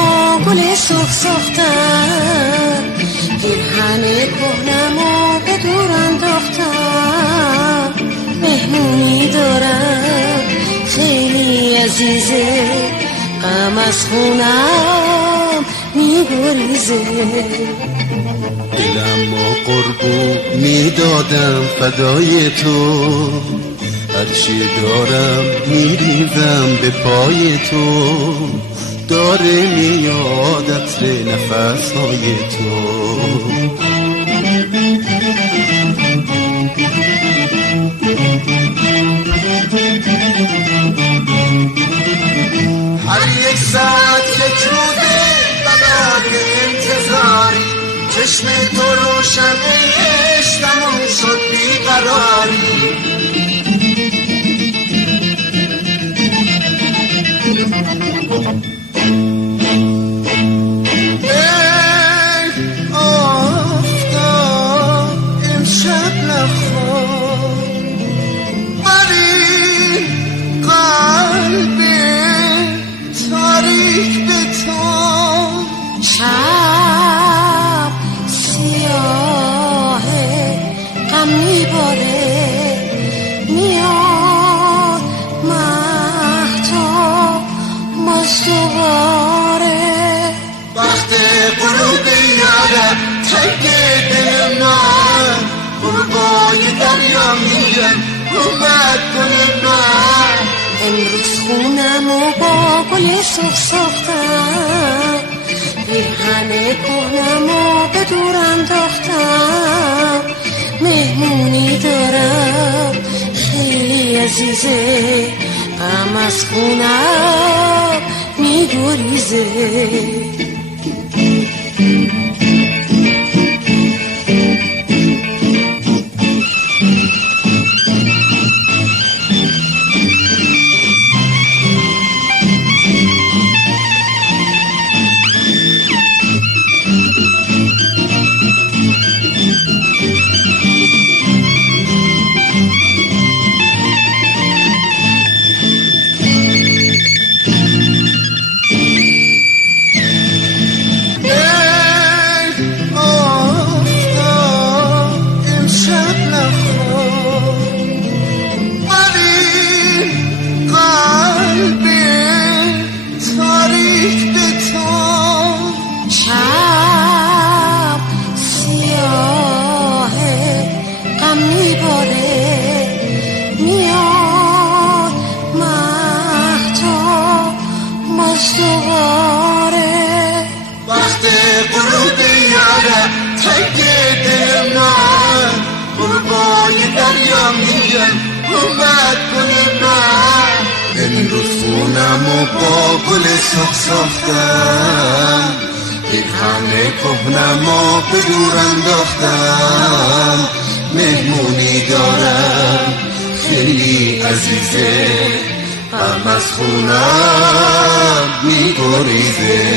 با گل سرخ ساختم، پیرهن کهنمو به دور انداختم. مهمونی دارم خیلی عزیزه، غم از خونم میگریزه. دلم و قربون میدادم فدای تو، هرچی دارم میریزم به پای تو. داره میاد عطر نفسهای تو. هر یک ساعت یک روزه بدای انتظاری، چشم تو روشن عشقمون شد بیقراری. امروز خونمو با گل سرخ ساختم، پیرهن کهنمو به دور انداختم. مهمونی دارم خیلی عزیزه، غم از خونم میگریزه. امروز خونمو با گل سرخ ساختم، پیرهن کهنمو به دور انداختم. مهمونی دارم خیلی عزیزه، غم از خونم میگریزه.